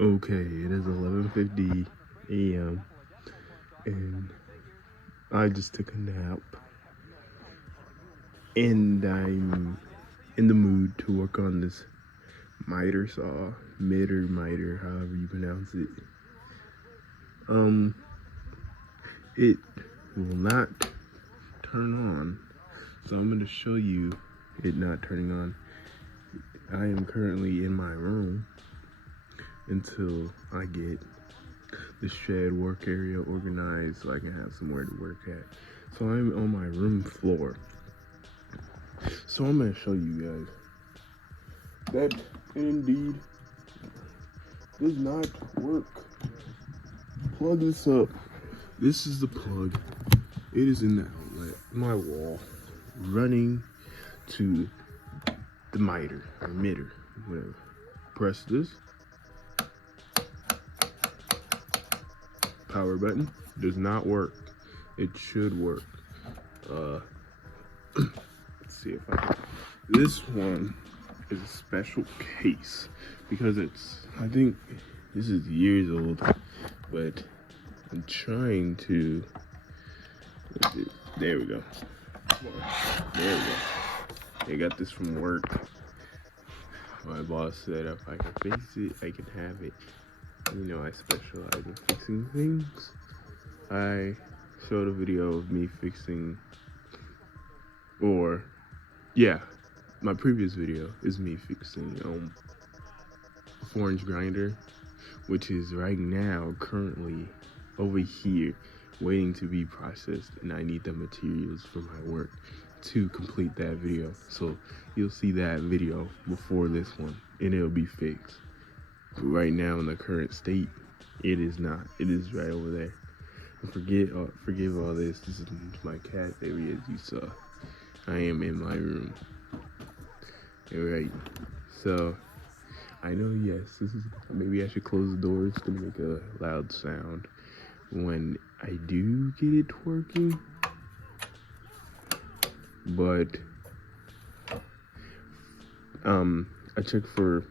Okay, it is 11:50 a.m. and I just took a nap and I'm in the mood to work on this miter saw, miter, however you pronounce it. Um, it will not turn on, so I'm gonna show you it not turning on. I am currently in my room until I get the shed work area organized so I can have somewhere to work at. So I'm on my room floor. So I'm gonna show you guys that indeed does not work. Plug this up. This is the plug. It is in the outlet, my wall, running to the miter or emitter, whatever. Press this power button. Does not work. It should work. Let's see if I. This one is a special case because I think this is years old, but I'm trying to. There we go. There we go. I got this from work. My boss said if I can fix it, I can have it. You know, I specialize in fixing things. I showed a video of me fixing, or yeah, my previous video is me fixing a 4-inch grinder, which is right now currently over here waiting to be processed, and I need the materials for my work to complete that video. So you'll see that video before this one and it'll be fixed. But right now in the current state, it is not. It is right over there. And forgive all this. This is my cat area, as you saw. I am in my room. Alright. So I know, yes, this is, maybe I should close the door. It's gonna make a loud sound when I do get it working. But I check for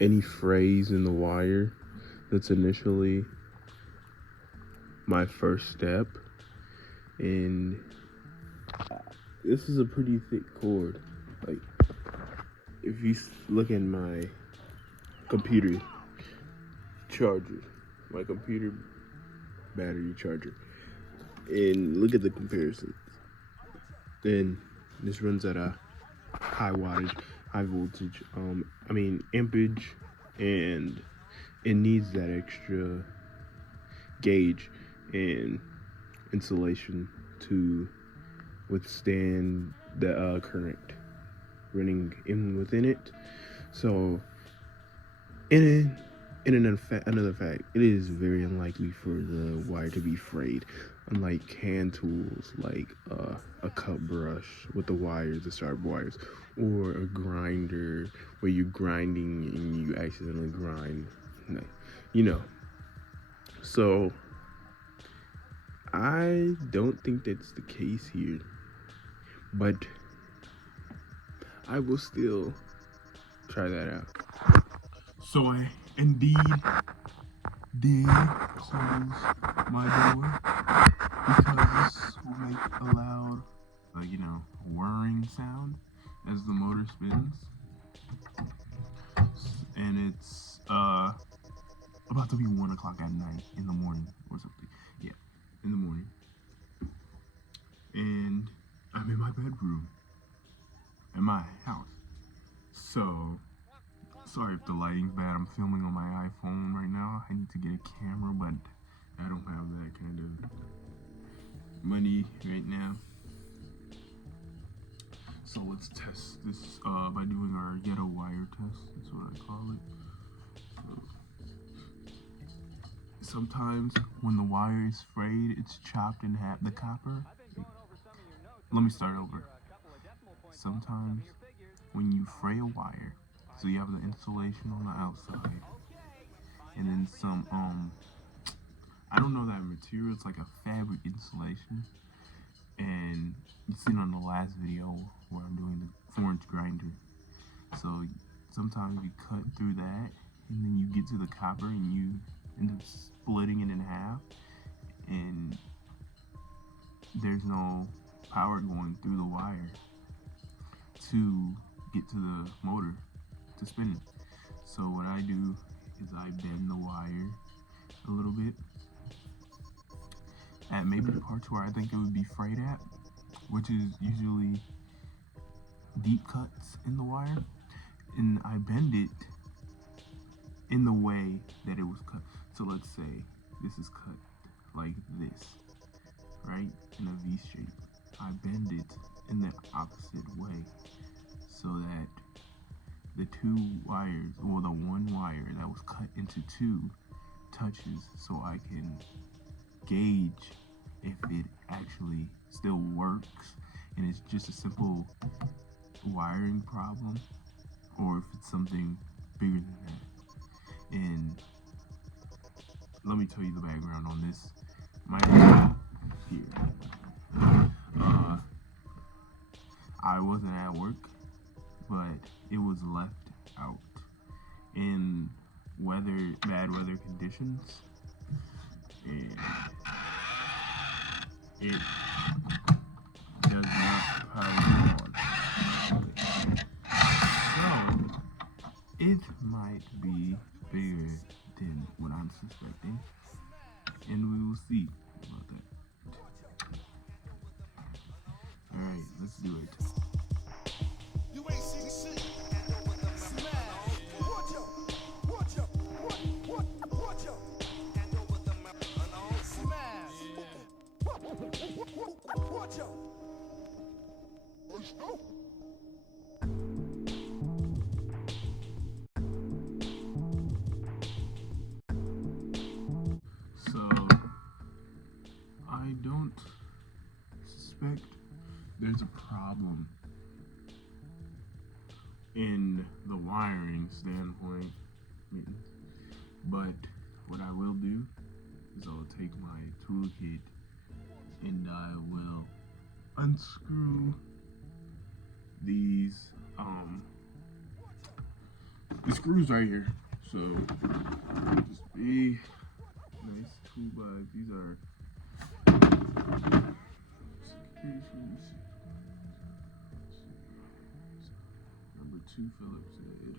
any frays in the wire. That's initially my first step. And this is a pretty thick cord. Like, if you look at my computer charger, my computer battery charger, and look at the comparisons, then this runs at a high wattage, high voltage, ampage, and it needs that extra gauge and insulation to withstand the current running in within it. So, another fact, it is very unlikely for the wire to be frayed. Unlike hand tools like a cut brush with the wires, the sharp wires, or a grinder where you're grinding and you accidentally grind, you know. So I don't think that's the case here, but I will still try that out. So I indeed did close my door because this will make a loud, whirring sound as the motor spins. And it's about to be 1 o'clock at night, in the morning or something. Yeah, in the morning. And I'm in my bedroom at my house. So, sorry if the lighting's bad. I'm filming on my iPhone right now. I need to get a camera, but I don't have that kind of money right now. So let's test this by doing our ghetto wire test. That's what I call it. So, sometimes when the wire is frayed, it's chopped in half. The copper. Let me start over. Sometimes when you fray a wire, so you have the insulation on the outside, and then some I don't know that material. It's like a fabric insulation, and you seen on the last video where I'm doing the 4-inch grinder. So sometimes you cut through that, and then you get to the copper and you end up splitting it in half, and there's no power going through the wire to get to the motor to spin it. So what I do is I bend the wire a little bit at maybe the parts where I think it would be frayed at, which is usually deep cuts in the wire, and I bend it in the way that it was cut. So let's say this is cut like this, right, in a V shape. I bend it in the opposite way so that the two wires, or the one wire that was cut into two, touches, so I can gauge if it actually still works and it's just a simple wiring problem, or if it's something bigger than that. And let me tell you the background on this. My here, I wasn't at work, but it was left out in bad weather conditions, and it does not power on. So it might be bigger than what I'm suspecting, and we will see about that. Alright, let's do it. You ain't seen shit. So I don't suspect there's a problem in the wiring standpoint, but what I will do is I'll take my toolkit and I will unscrew these the screws right here. So just be nice tool bags. These are security screws. Number 2 Phillips head.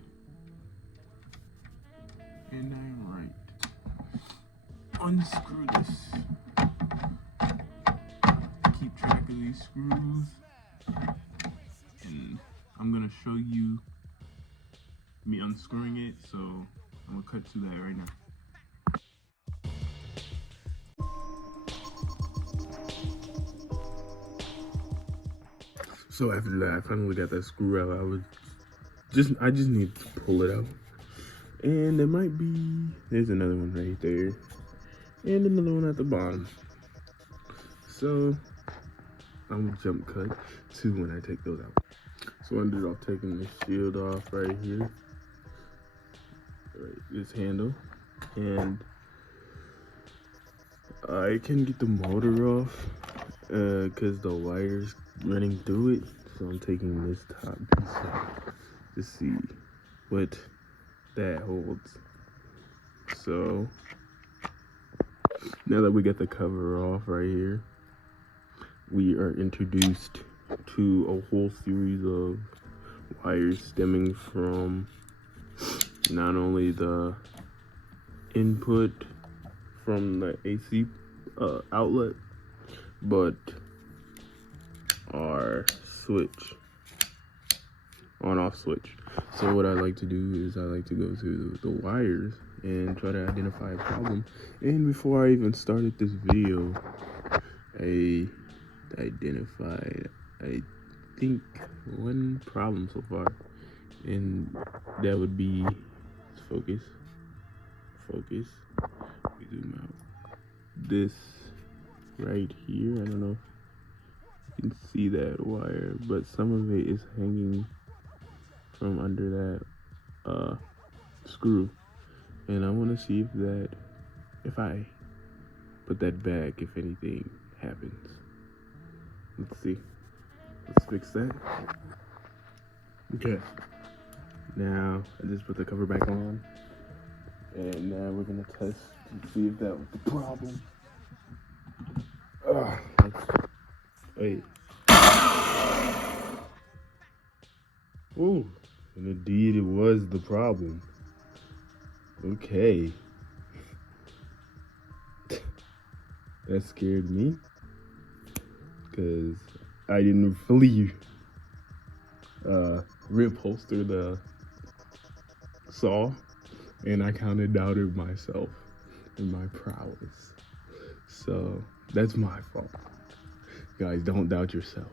And I'm right. Unscrew this. Keep track of these screws. And I'm gonna show you me unscrewing it, so I'm gonna cut to that right now. So after that, I finally got that screw out. I just need to pull it out. And there's another one right there. And another one at the bottom. So I'm gonna jump cut to when I take those out. So I ended up taking the shield off right here. Right, this handle. And I can get the motor off because the wire's running through it. So I'm taking this top piece off to see what that holds. So now that we got the cover off right here, we are introduced to a whole series of wires stemming from not only the input from the AC outlet, but our switch, on-off switch. So what I like to do is I like to go through the wires and try to identify a problem. And before I even started this video, I identified, I think, one problem so far, and that would be focus. We zoom out. This right here, I don't know if you can see that wire, but some of it is hanging from under that screw, and I want to see if I put that back, if anything happens. Let's see. Let's fix that. Okay. Now I just put the cover back on. And now we're gonna test and see if that was the problem. Wait. Ooh, and indeed it was the problem. Okay. That scared me. Because I didn't fully reupholster the saw. And I kind of doubted myself and my prowess. So that's my fault. Guys, don't doubt yourself.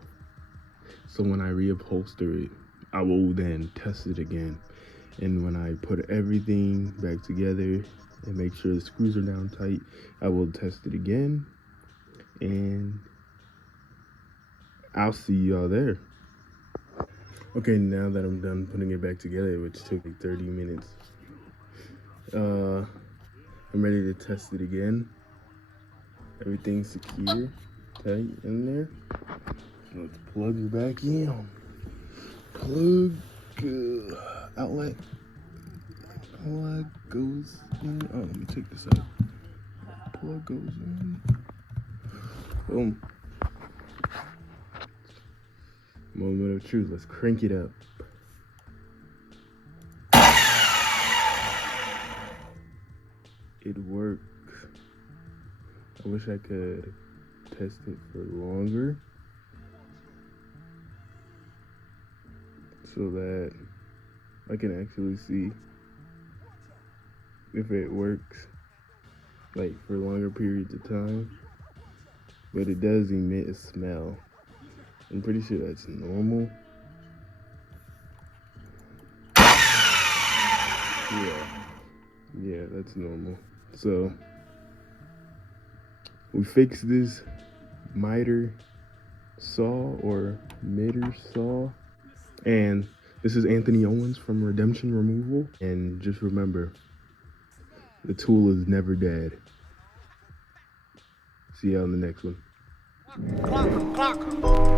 So when I reupholster it, I will then test it again. And when I put everything back together and make sure the screws are down tight, I will test it again. And I'll see y'all there. Okay, now that I'm done putting it back together, which took like 30 minutes, I'm ready to test it again. Everything's secure, tight in there. Let's plug it back in. Plug outlet goes in. Oh, let me take this out. Plug goes in. Boom. Moment of truth. Let's crank it up. It works. I wish I could test it for longer so that I can actually see if it works like for longer periods of time. But it does emit a smell. I'm pretty sure that's normal. Yeah, that's normal. So we fixed this miter saw or mitter saw. And this is Anthony Owens from Redemption Removal. And just remember, the tool is never dead. See you on the next one. Clock 'em, clock 'em.